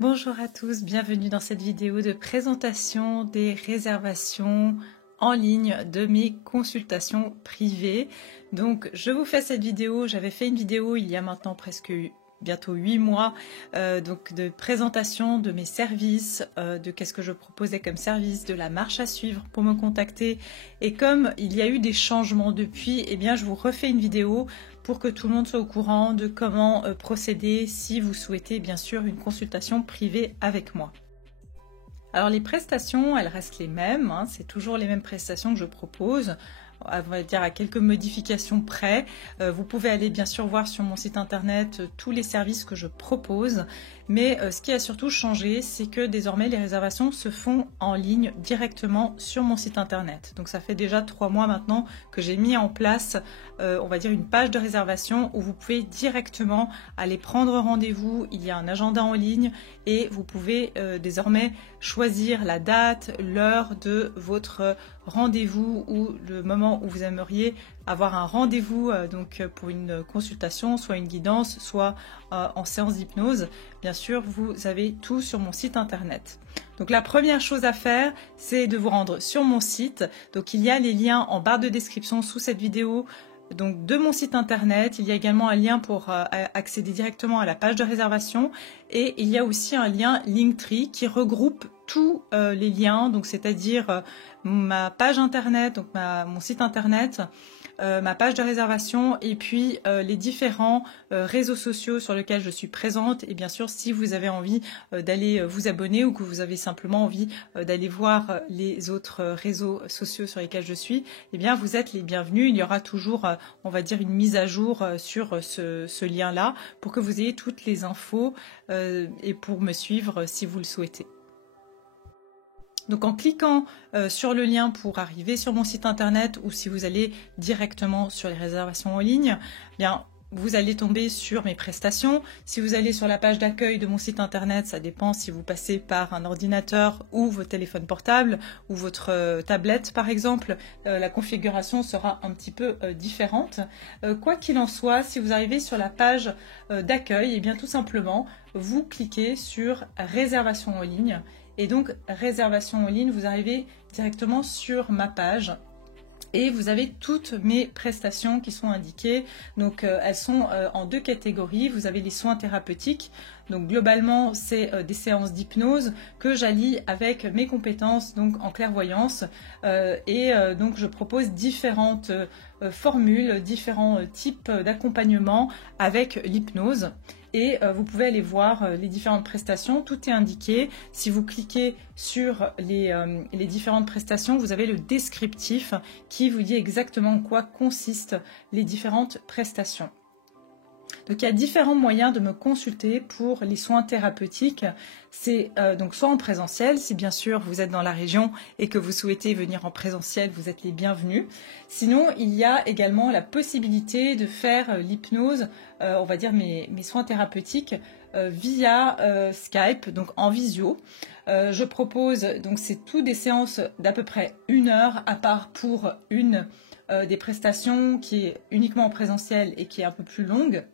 Bonjour à tous, bienvenue dans cette vidéo de présentation des réservations en ligne de mes consultations privées. Donc je vous fais cette vidéo, j'avais fait une vidéo il y a maintenant presque bientôt 8 mois donc de présentation de mes services, de qu'est-ce que je proposais comme service, de la marche à suivre pour me contacter. Et comme il y a eu des changements depuis, eh bien je vous refais une vidéo pour que tout le monde soit au courant de comment procéder si vous souhaitez bien sûr une consultation privée avec moi. Alors les prestations, elles restent les mêmes, hein, c'est toujours les mêmes prestations que je propose. On va dire à quelques modifications près. Vous pouvez aller bien sûr voir sur mon site internet tous les services que je propose. Mais ce qui a surtout changé, c'est que désormais les réservations se font en ligne directement sur mon site internet. Donc ça fait déjà 3 mois maintenant que j'ai mis en place, on va dire une page de réservation où vous pouvez directement aller prendre rendez-vous. Il y a un agenda en ligne et vous pouvez désormais choisir la date, l'heure de votre rendez-vous ou le moment où vous aimeriez avoir un rendez-vous donc pour une consultation, soit une guidance, soit en séance d'hypnose. Bien sûr, vous avez tout sur mon site internet. Donc la première chose à faire, c'est de vous rendre sur mon site. Donc il y a les liens en barre de description sous cette vidéo. Donc de mon site internet, il y a également un lien pour accéder directement à la page de réservation et il y a aussi un lien Linktree qui regroupe tous les liens, donc c'est-à-dire ma page internet, donc mon site internet, ma page de réservation et puis les différents réseaux sociaux sur lesquels je suis présente. Et bien sûr, si vous avez envie d'aller vous abonner ou que vous avez simplement envie d'aller voir les autres réseaux sociaux sur lesquels je suis, eh bien vous êtes les bienvenus. Il y aura toujours, on va dire, une mise à jour sur ce lien-là pour que vous ayez toutes les infos et pour me suivre si vous le souhaitez. Donc en cliquant sur le lien pour arriver sur mon site internet ou si vous allez directement sur les réservations en ligne, eh bien vous allez tomber sur mes prestations. Si vous allez sur la page d'accueil de mon site internet, ça dépend si vous passez par un ordinateur ou votre téléphone portable ou votre tablette par exemple, la configuration sera un petit peu différente. Quoi qu'il en soit, si vous arrivez sur la page d'accueil, eh bien tout simplement, vous cliquez sur réservation en ligne. Et donc, réservation en ligne, vous arrivez directement sur ma page et vous avez toutes mes prestations qui sont indiquées. Donc, elles sont en 2 catégories. Vous avez les soins thérapeutiques. Donc, globalement, c'est des séances d'hypnose que j'allie avec mes compétences donc en clairvoyance. Donc, je propose différentes formules, différents types d'accompagnement avec l'hypnose. Et vous pouvez aller voir les différentes prestations, tout est indiqué. Si vous cliquez sur les différentes prestations, vous avez le descriptif qui vous dit exactement en quoi consistent les différentes prestations. Donc il y a différents moyens de me consulter pour les soins thérapeutiques. C'est donc soit en présentiel, si bien sûr vous êtes dans la région et que vous souhaitez venir en présentiel, vous êtes les bienvenus. Sinon, il y a également la possibilité de faire l'hypnose, on va dire mes soins thérapeutiques via Skype, donc en visio. Je propose, donc c'est tout des séances d'à peu près 1 heure, à part pour une des prestations qui est uniquement en présentiel et qui est un peu plus longue.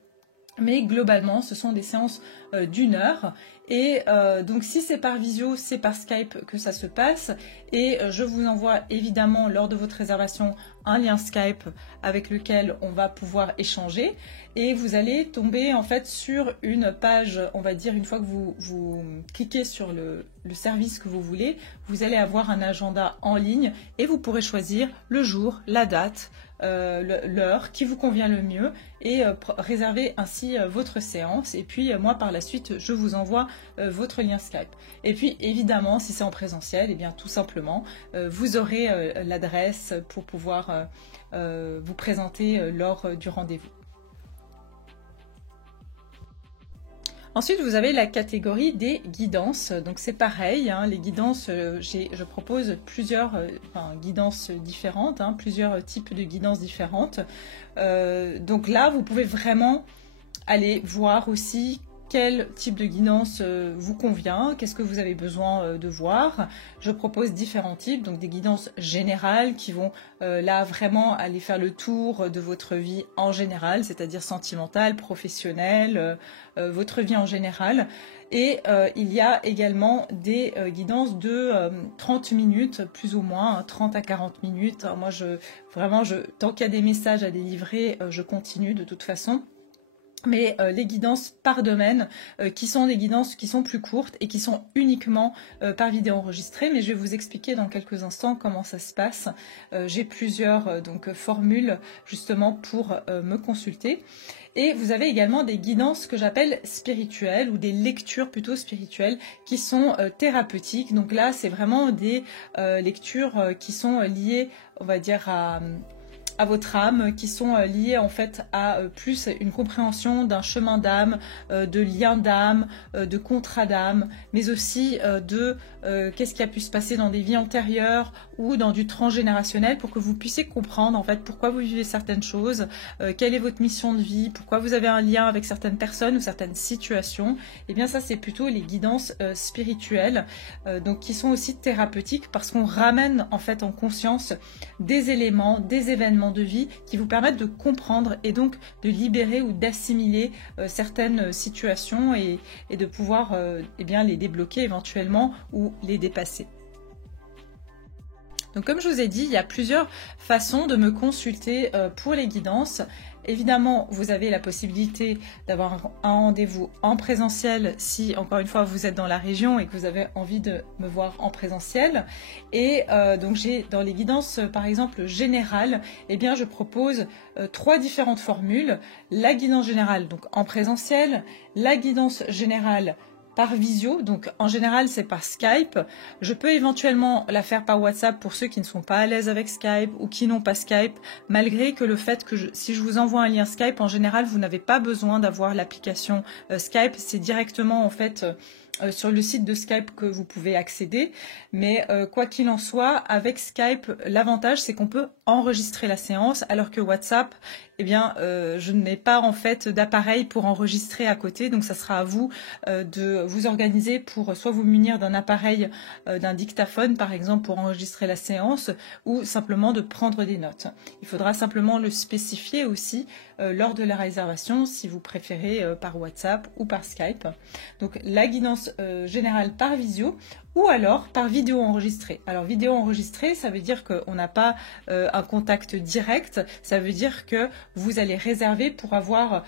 Mais globalement, ce sont des séances d'1 heure. Et donc si c'est par visio, c'est par Skype que ça se passe. Et je vous envoie évidemment lors de votre réservation un lien Skype avec lequel on va pouvoir échanger. Et vous allez tomber en fait sur une page, on va dire, une fois que vous cliquez sur le service que vous voulez, vous allez avoir un agenda en ligne et vous pourrez choisir le jour, la date, l'heure qui vous convient le mieux et réserver ainsi votre séance. Et puis moi par la suite je vous envoie votre lien Skype. Et puis évidemment si c'est en présentiel, et bien tout simplement vous aurez l'adresse pour pouvoir vous présenter lors du rendez-vous. Ensuite, vous avez la catégorie des guidances. Donc c'est pareil, hein, les guidances, je propose plusieurs guidances différentes, hein, plusieurs types de guidances différentes. Donc là, vous pouvez vraiment aller voir aussi quel type de guidance vous convient, qu'est-ce que vous avez besoin de voir. Je propose différents types, donc des guidances générales qui vont là vraiment aller faire le tour de votre vie en général, c'est-à-dire sentimentale, professionnelle, votre vie en général. Et il y a également des guidances de 30 minutes, plus ou moins, 30 à 40 minutes. Alors moi, tant qu'il y a des messages à délivrer, je continue de toute façon. Mais les guidances par domaine, qui sont des guidances qui sont plus courtes et qui sont uniquement par vidéo enregistrée. Mais je vais vous expliquer dans quelques instants comment ça se passe. J'ai plusieurs formules justement pour me consulter. Et vous avez également des guidances que j'appelle spirituelles ou des lectures plutôt spirituelles qui sont thérapeutiques. Donc là, c'est vraiment des lectures qui sont liées, on va dire, à votre âme, qui sont liées en fait à plus une compréhension d'un chemin d'âme, de lien d'âme, de contrat d'âme, mais aussi de qu'est-ce qui a pu se passer dans des vies antérieures ou dans du transgénérationnel pour que vous puissiez comprendre en fait pourquoi vous vivez certaines choses, quelle est votre mission de vie, pourquoi vous avez un lien avec certaines personnes ou certaines situations. Et bien ça c'est plutôt les guidances spirituelles, donc qui sont aussi thérapeutiques parce qu'on ramène en fait en conscience des éléments, des événements de vie qui vous permettent de comprendre et donc de libérer ou d'assimiler certaines situations et de pouvoir eh bien, les débloquer éventuellement ou les dépasser. Donc comme je vous ai dit, il y a plusieurs façons de me consulter pour les guidances. Évidemment, vous avez la possibilité d'avoir un rendez-vous en présentiel si, encore une fois, vous êtes dans la région et que vous avez envie de me voir en présentiel. Et donc, j'ai dans les guidances, par exemple, générales, eh bien, je propose 3 différentes formules. La guidance générale, donc en présentiel, la guidance générale par visio, donc en général c'est par Skype. Je peux éventuellement la faire par WhatsApp pour ceux qui ne sont pas à l'aise avec Skype ou qui n'ont pas Skype, malgré que le fait que si je vous envoie un lien Skype, en général vous n'avez pas besoin d'avoir l'application Skype, c'est directement en fait sur le site de Skype que vous pouvez accéder. Mais quoi qu'il en soit, avec Skype, l'avantage c'est qu'on peut enregistrer la séance, alors que WhatsApp, eh bien, je n'ai pas en fait d'appareil pour enregistrer à côté, donc ça sera à vous de vous organiser pour soit vous munir d'un appareil, d'un dictaphone par exemple pour enregistrer la séance, ou simplement de prendre des notes. Il faudra simplement le spécifier aussi lors de la réservation si vous préférez par WhatsApp ou par Skype. Donc la guidance générale par visio ou alors par vidéo enregistrée. Alors vidéo enregistrée, ça veut dire qu'on n'a pas un contact direct, ça veut dire que vous allez réserver pour avoir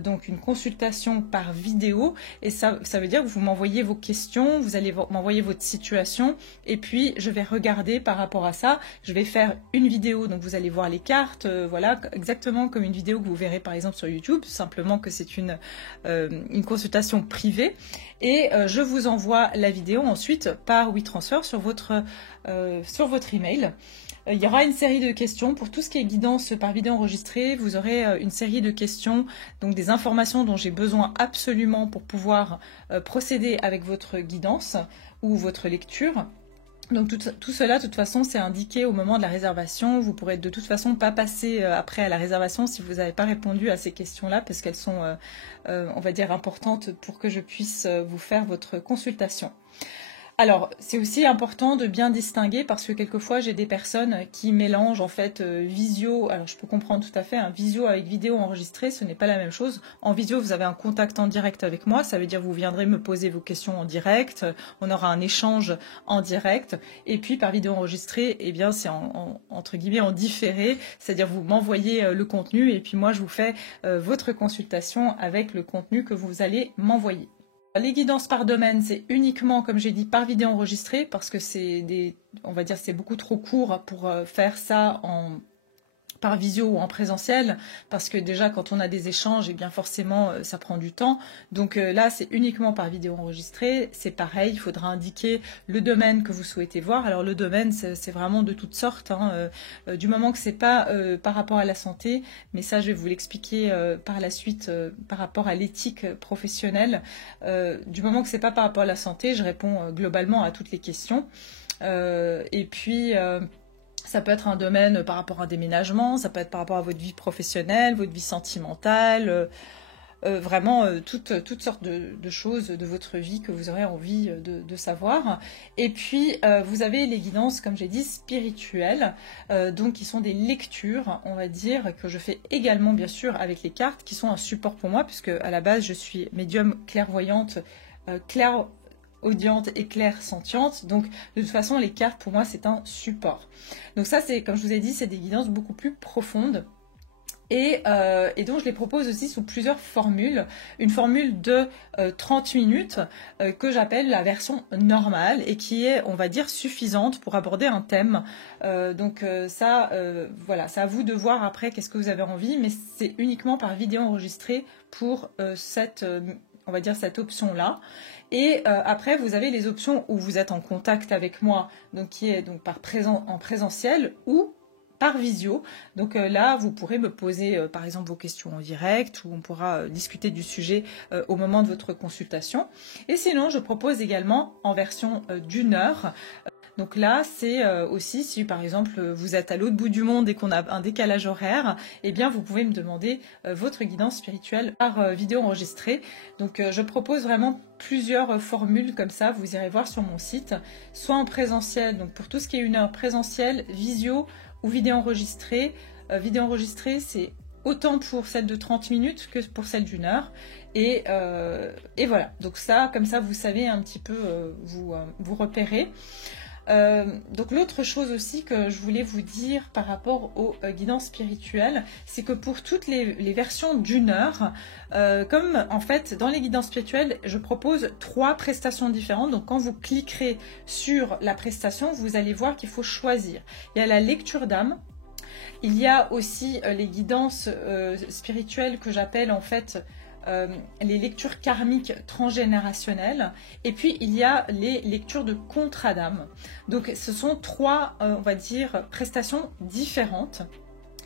donc une consultation par vidéo et ça veut dire que vous m'envoyez vos questions, vous allez m'envoyer votre situation et puis je vais regarder par rapport à ça, je vais faire une vidéo, donc vous allez voir les cartes, voilà, exactement comme une vidéo que vous verrez par exemple sur YouTube, simplement que c'est une consultation privée et je vous envoie la vidéo ensuite par WeTransfer sur votre email. Il y aura une série de questions pour tout ce qui est guidance par vidéo enregistrée. Vous aurez une série de questions, donc des informations dont j'ai besoin absolument pour pouvoir procéder avec votre guidance ou votre lecture. Donc tout cela, de toute façon, c'est indiqué au moment de la réservation. Vous pourrez de toute façon pas passer après à la réservation si vous n'avez pas répondu à ces questions-là, parce qu'elles sont, on va dire, importantes pour que je puisse vous faire votre consultation. Alors, c'est aussi important de bien distinguer parce que quelquefois j'ai des personnes qui mélangent en fait visio, alors je peux comprendre tout à fait, un visio avec vidéo enregistrée, ce n'est pas la même chose. En visio, vous avez un contact en direct avec moi, ça veut dire que vous viendrez me poser vos questions en direct, on aura un échange en direct, et puis par vidéo enregistrée, eh bien c'est entre guillemets en différé, c'est-à-dire vous m'envoyez le contenu et puis moi je vous fais votre consultation avec le contenu que vous allez m'envoyer. Les guidances par domaine, c'est uniquement, comme j'ai dit, par vidéo enregistrée parce que on va dire, c'est beaucoup trop court pour faire ça par visio ou en présentiel, parce que déjà quand on a des échanges, eh bien forcément ça prend du temps. Donc là c'est uniquement par vidéo enregistrée, c'est pareil, il faudra indiquer le domaine que vous souhaitez voir. Alors le domaine c'est vraiment de toutes sortes, hein, du moment que c'est pas par rapport à la santé, mais ça je vais vous l'expliquer par la suite par rapport à l'éthique professionnelle. Du moment que c'est pas par rapport à la santé, je réponds globalement à toutes les questions. Et puis ça peut être un domaine par rapport à un déménagement, ça peut être par rapport à votre vie professionnelle, votre vie sentimentale, vraiment toutes sortes de choses de votre vie que vous aurez envie de savoir. Et puis, vous avez les guidances, comme j'ai dit, spirituelles, donc qui sont des lectures, on va dire, que je fais également, bien sûr, avec les cartes, qui sont un support pour moi, puisque à la base, je suis médium clairvoyante, clairaudiente et clairsentiente. Donc, de toute façon, les cartes, pour moi, c'est un support. Donc ça, c'est, comme je vous ai dit, c'est des guidances beaucoup plus profondes. Et donc je les propose aussi sous plusieurs formules. Une formule de 30 minutes que j'appelle la version normale et qui est, on va dire, suffisante pour aborder un thème. Ça, voilà, c'est à vous de voir après qu'est-ce que vous avez envie, mais c'est uniquement par vidéo enregistrée pour on va dire cette option-là. Et après, vous avez les options où vous êtes en contact avec moi, donc qui est donc en présentiel ou par visio. Donc là, vous pourrez me poser par exemple vos questions en direct, ou on pourra discuter du sujet au moment de votre consultation. Et sinon, je propose également en version d'1 heure. Donc là, c'est aussi si par exemple vous êtes à l'autre bout du monde et qu'on a un décalage horaire, eh bien vous pouvez me demander votre guidance spirituelle par vidéo enregistrée. Donc je propose vraiment plusieurs formules comme ça, vous irez voir sur mon site, soit en présentiel, donc pour tout ce qui est 1 heure présentiel, visio ou vidéo enregistrée. Vidéo enregistrée, c'est autant pour celle de 30 minutes que pour celle d'1 heure. Et voilà, donc ça, comme ça, vous savez un petit peu vous repérer. Donc l'autre chose aussi que je voulais vous dire par rapport aux guidances spirituelles, c'est que pour toutes les versions d'1 heure, comme en fait dans les guidances spirituelles, je propose 3 prestations différentes. Donc quand vous cliquerez sur la prestation, vous allez voir qu'il faut choisir. Il y a la lecture d'âme. Il y a aussi les guidances spirituelles que j'appelle en fait les lectures karmiques transgénérationnelles, et puis il y a les lectures de contrat d'âme. Donc ce sont 3, on va dire, prestations différentes.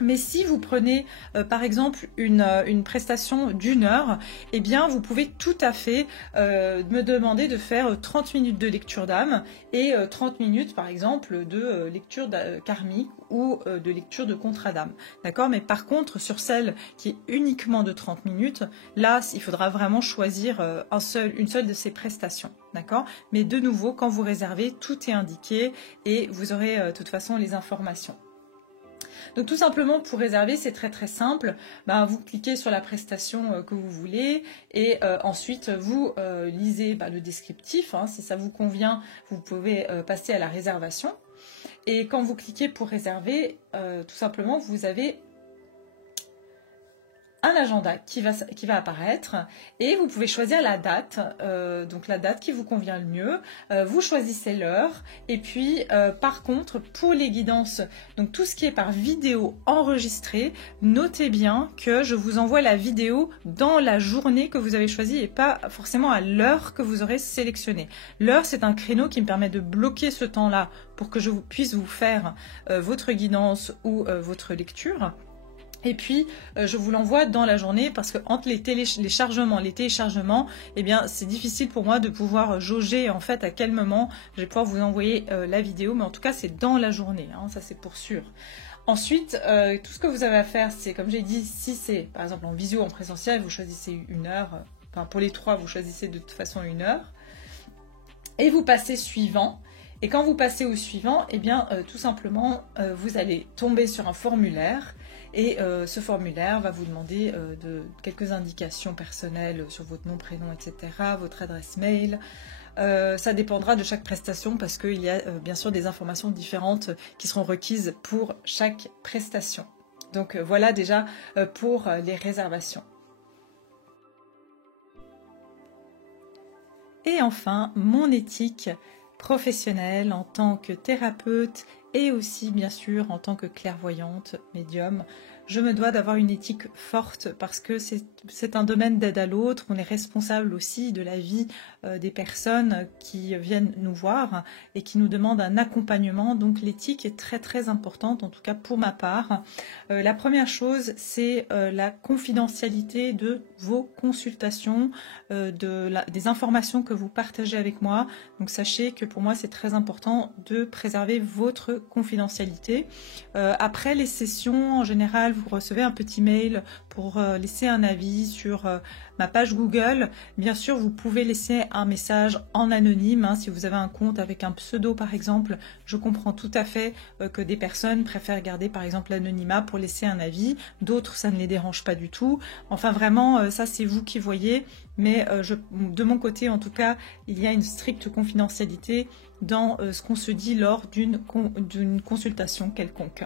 Mais si vous prenez par exemple une prestation d'1 heure, eh bien vous pouvez tout à fait me demander de faire 30 minutes de lecture d'âme et 30 minutes par exemple de lecture karmique ou de lecture de contrat d'âme. D'accord? Mais par contre, sur celle qui est uniquement de 30 minutes, là il faudra vraiment choisir une seule de ces prestations. D'accord? Mais de nouveau, quand vous réservez, tout est indiqué et vous aurez de toute façon les informations. Donc tout simplement pour réserver, c'est très très simple. Vous cliquez sur la prestation que vous voulez et ensuite vous lisez le descriptif. Si ça vous convient, vous pouvez passer à la réservation. Et quand vous cliquez pour réserver, tout simplement vous avez un agenda qui va apparaître et vous pouvez choisir la date, donc la date qui vous convient le mieux. Vous choisissez l'heure et puis par contre pour les guidances, donc tout ce qui est par vidéo enregistrée, notez bien que je vous envoie la vidéo dans la journée que vous avez choisie et pas forcément à l'heure que vous aurez sélectionnée. L'heure, c'est un créneau qui me permet de bloquer ce temps-là pour que je puisse vous faire votre guidance ou votre lecture. Et puis, je vous l'envoie dans la journée parce que entre les téléchargements, eh bien, c'est difficile pour moi de pouvoir jauger en fait à quel moment je vais pouvoir vous envoyer la vidéo. Mais en tout cas, c'est dans la journée, ça c'est pour sûr. Ensuite, tout ce que vous avez à faire, c'est comme j'ai dit, si c'est par exemple en visio, en présentiel, vous choisissez 1 heure. Enfin, pour les 3, vous choisissez de toute façon 1 heure. Et vous passez suivant. Et quand vous passez au suivant, eh bien, tout simplement, vous allez tomber sur un formulaire. Et ce formulaire va vous demander quelques indications personnelles sur votre nom, prénom, etc., votre adresse mail. Ça dépendra de chaque prestation parce qu'il y a bien sûr des informations différentes qui seront requises pour chaque prestation. Donc voilà déjà pour les réservations. Et enfin, mon éthique professionnelle en tant que thérapeute et aussi bien sûr en tant que clairvoyante, médium. Je me dois d'avoir une éthique forte parce que c'est un domaine d'aide à l'autre. On est responsable aussi de la vie des personnes qui viennent nous voir et qui nous demandent un accompagnement. Donc l'éthique est très très importante, en tout cas pour ma part. La première chose, c'est la confidentialité de vos consultations, des informations que vous partagez avec moi. Donc sachez que pour moi, c'est très important de préserver votre confidentialité. Après les sessions, en général, vous recevez un petit mail pour laisser un avis sur ma page Google. Bien sûr, vous pouvez laisser un message en anonyme, hein, si vous avez un compte avec un pseudo par exemple. Je comprends tout à fait que des personnes préfèrent garder par exemple l'anonymat pour laisser un avis. D'autres, ça ne les dérange pas du tout. Enfin vraiment, ça c'est vous qui voyez. Mais de mon côté, en tout cas, il y a une stricte confidentialité dans ce qu'on se dit lors d'une consultation quelconque.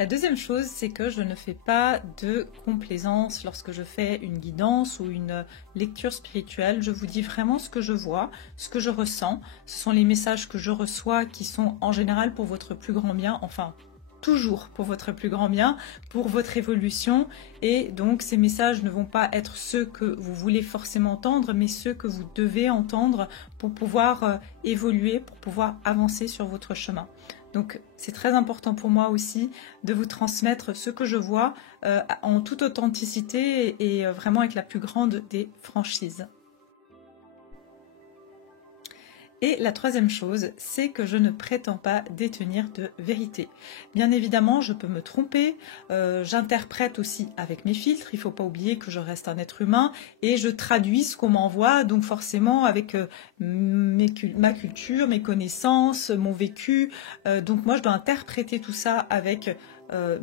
La deuxième chose, c'est que je ne fais pas de complaisance lorsque je fais une guidance ou une lecture spirituelle. Je vous dis vraiment ce que je vois, ce que je ressens. Ce sont les messages que je reçois qui sont en général pour votre plus grand bien, enfin toujours pour votre plus grand bien, pour votre évolution. Et donc ces messages ne vont pas être ceux que vous voulez forcément entendre, mais ceux que vous devez entendre pour pouvoir évoluer, pour pouvoir avancer sur votre chemin. Donc c'est très important pour moi aussi de vous transmettre ce que je vois en toute authenticité et vraiment avec la plus grande des franchises. Et la troisième chose, c'est que je ne prétends pas détenir de vérité. Bien évidemment, je peux me tromper, j'interprète aussi avec mes filtres, il ne faut pas oublier que je reste un être humain, et je traduis ce qu'on m'envoie, donc forcément avec ma culture, mes connaissances, mon vécu. Donc moi, je dois interpréter tout ça avec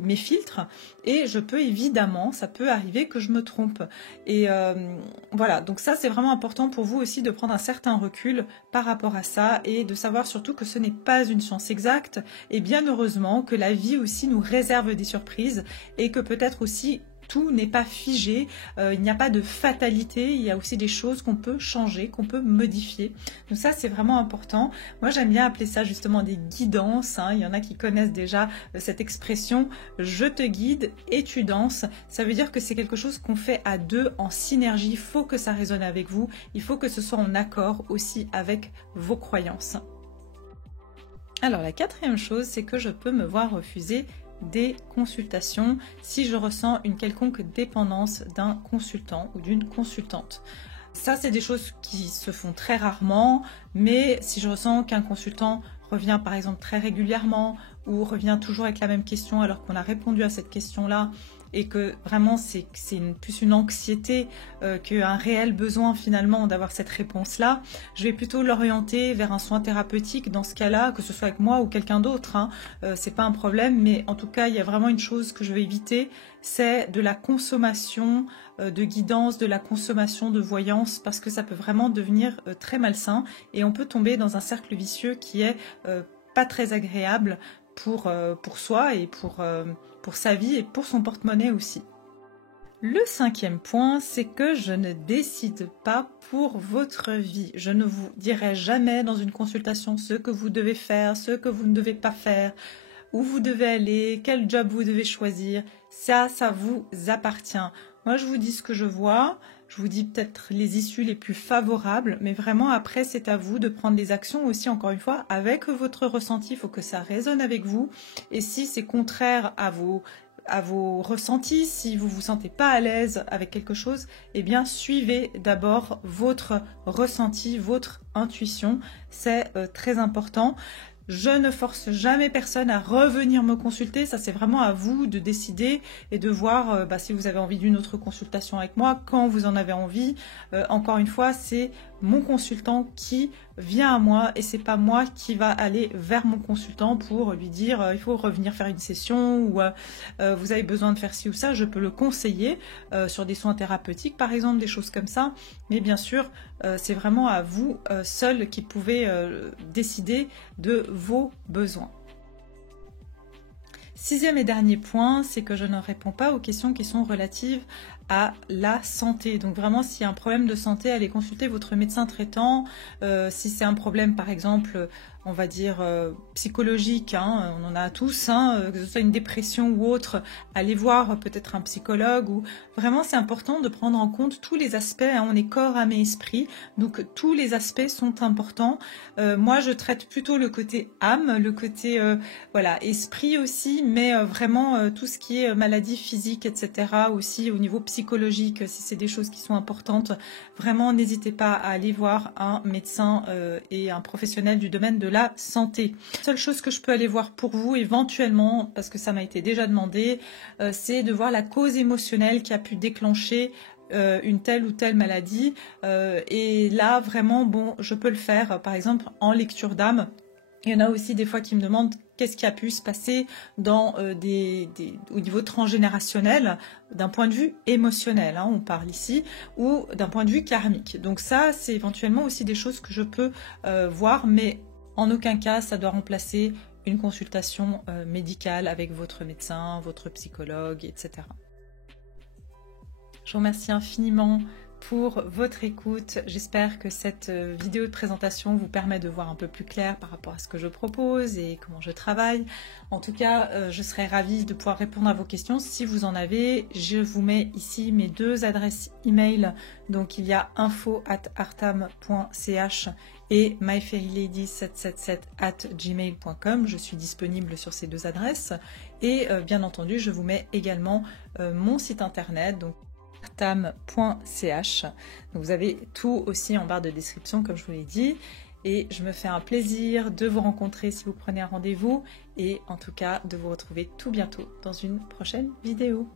mes filtres, et je peux évidemment, ça peut arriver que je me trompe. Et voilà, donc ça c'est vraiment important pour vous aussi de prendre un certain recul par rapport à ça et de savoir surtout que ce n'est pas une science exacte, et bien heureusement que la vie aussi nous réserve des surprises et que peut-être aussi tout n'est pas figé, il n'y a pas de fatalité, il y a aussi des choses qu'on peut changer, qu'on peut modifier. Donc ça c'est vraiment important. Moi j'aime bien appeler ça justement des guidances, hein. Il y en a qui connaissent déjà cette expression « je te guide et tu danses ». Ça veut dire que c'est quelque chose qu'on fait à deux en synergie, il faut que ça résonne avec vous, il faut que ce soit en accord aussi avec vos croyances. Alors la quatrième chose, c'est que je peux me voir refuser des consultations si je ressens une quelconque dépendance d'un consultant ou d'une consultante. Ça, c'est des choses qui se font très rarement, mais si je ressens qu'un consultant revient par exemple très régulièrement ou revient toujours avec la même question alors qu'on a répondu à cette question-là, et que vraiment c'est plus une anxiété qu'un réel besoin finalement d'avoir cette réponse-là, je vais plutôt l'orienter vers un soin thérapeutique dans ce cas-là, que ce soit avec moi ou quelqu'un d'autre, hein. C'est pas un problème, mais en tout cas il y a vraiment une chose que je vais éviter, c'est de la consommation de guidance, de la consommation de voyance, parce que ça peut vraiment devenir très malsain et on peut tomber dans un cercle vicieux qui est pas très agréable pour soi et pour sa vie et pour son porte-monnaie aussi. Le cinquième point, c'est que je ne décide pas pour votre vie. Je ne vous dirai jamais dans une consultation ce que vous devez faire, ce que vous ne devez pas faire, où vous devez aller, quel job vous devez choisir. Ça vous appartient. Moi, je vous dis ce que je vois. Je vous dis peut-être les issues les plus favorables, mais vraiment après, c'est à vous de prendre des actions aussi, encore une fois, avec votre ressenti. Il faut que ça résonne avec vous. Et si c'est contraire à vos ressentis, si vous vous sentez pas à l'aise avec quelque chose, eh bien suivez d'abord votre ressenti, votre intuition. C'est très important. Je ne force jamais personne à revenir me consulter, ça c'est vraiment à vous de décider et de voir si vous avez envie d'une autre consultation avec moi, quand vous en avez envie. Encore une fois, c'est mon consultant qui vient à moi et c'est pas moi qui va aller vers mon consultant pour lui dire il faut revenir faire une session ou vous avez besoin de faire ci ou ça. Je peux le conseiller sur des soins thérapeutiques par exemple, des choses comme ça, mais bien sûr c'est vraiment à vous seul qui pouvez décider de vos besoins. Sixième et dernier point, c'est que je ne réponds pas aux questions qui sont relatives à la santé. Donc vraiment, s'il y a un problème de santé, allez consulter votre médecin traitant. Si c'est un problème, par exemple, on va dire psychologique, hein, on en a tous, hein, que ce soit une dépression ou autre, allez voir peut-être un psychologue. Ou vraiment, c'est important de prendre en compte tous les aspects. Hein, on est corps, âme et esprit, donc tous les aspects sont importants. Moi, je traite plutôt le côté âme, le côté voilà esprit aussi, mais vraiment tout ce qui est maladie physique, etc. aussi au niveau psychologique, si c'est des choses qui sont importantes, vraiment n'hésitez pas à aller voir un médecin et un professionnel du domaine de la santé. La seule chose que je peux aller voir pour vous éventuellement, parce que ça m'a été déjà demandé, c'est de voir la cause émotionnelle qui a pu déclencher une telle ou telle maladie. Et là, vraiment, bon, je peux le faire, par exemple, en lecture d'âme. Il y en a aussi des fois qui me demandent qu'est-ce qui a pu se passer dans, au niveau transgénérationnel, d'un point de vue émotionnel, hein, on parle ici, ou d'un point de vue karmique. Donc ça, c'est éventuellement aussi des choses que je peux voir, mais en aucun cas, ça doit remplacer une consultation médicale avec votre médecin, votre psychologue, etc. Je vous remercie infiniment pour votre écoute. J'espère que cette vidéo de présentation vous permet de voir un peu plus clair par rapport à ce que je propose et comment je travaille. En tout cas, je serais ravie de pouvoir répondre à vos questions si vous en avez. Je vous mets ici mes 2 adresses email. Donc il y a info@artam.ch et myfairylady777@gmail.com. Je suis disponible sur ces 2 adresses. Et bien entendu, je vous mets également mon site internet, donc artam.ch. Vous avez tout aussi en barre de description comme je vous l'ai dit, et je me fais un plaisir de vous rencontrer si vous prenez un rendez-vous, et en tout cas de vous retrouver tout bientôt dans une prochaine vidéo.